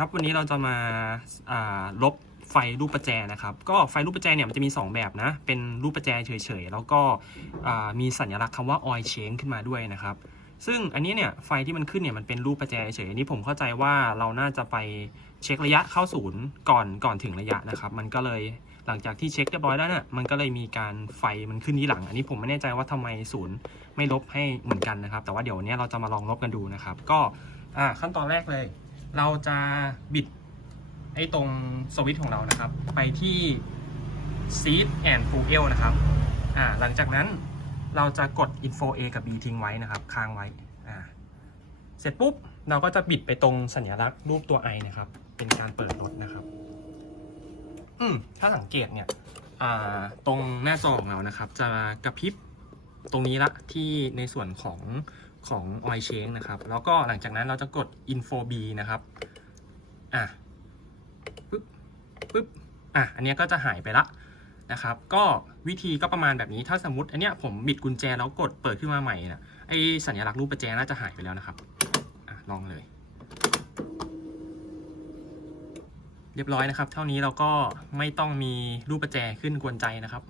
ครับวันนี้เราจะมาาลบไฟรูปประแจนะครับ ก็ไฟรูปประแจเนี่ยมันจะมี 2 แบบนะ เป็นรูปประแจเฉยๆ แล้วก็มีสัญลักษณ์คำว่า oil change ขึ้นมาด้วยนะครับ ซึ่งอันนี้เนี่ยไฟที่มันขึ้นเนี่ยมันเป็นรูปประแจเฉยๆอันนี้ผมเข้าใจว่าเราน่าจะไปเช็คระยะเข้าศูนย์ก่อนก่อนถึงระยะนะครับ มันก็เลยหลังจากที่เช็คเรียบร้อยแล้วเนี่ยมันก็เลยมีการไฟมันขึ้นที่หลัง อันนี้ผมไม่แน่ใจว่าทำไมศูนย์ไม่ลบให้เหมือนกันนะครับ แต่ว่าเดี๋ยววันนี้เราจะมาลองลบกันดูนะครับ ก็ขั้นตอนแรกเลย เราจะบิดไอ้ตรงสวิตช์ของเรานะครับ ไปที่ seed and fuel นะครับอ่าหลังจากนั้นเราจะกด info A กับ B ทิ้งไว้นะครับ ค้างไว้อ่าเสร็จปุ๊บ เราก็จะบิดไปตรงสัญลักษณ์รูปตัว I นะครับ เป็นการเปิดรถนะครับ อืมถ้าสังเกตเนี่ยอ่าตรงหน้าจอของเรานะครับ จะกระพริบตรงนี้ละที่ในส่วนของ ของ oil change นะครับ แล้วก็หลังจากนั้นเราจะกด info B นะครับ อะปึ๊บปึ๊บอะ อันนี้ก็จะหายไปละนะครับ ก็วิธีก็ประมาณแบบนี้ ถ้าสมมติอันเนี้ยผมบิดกุญแจแล้วกดเปิดขึ้นมาใหม่นะไอสัญลักษณ์รูปประแจน่าจะหายไปแล้วนะครับอะลองเลย เรียบร้อยนะครับ เท่านี้เราก็ไม่ต้องมีรูปประแจขึ้นกวนใจนะครับ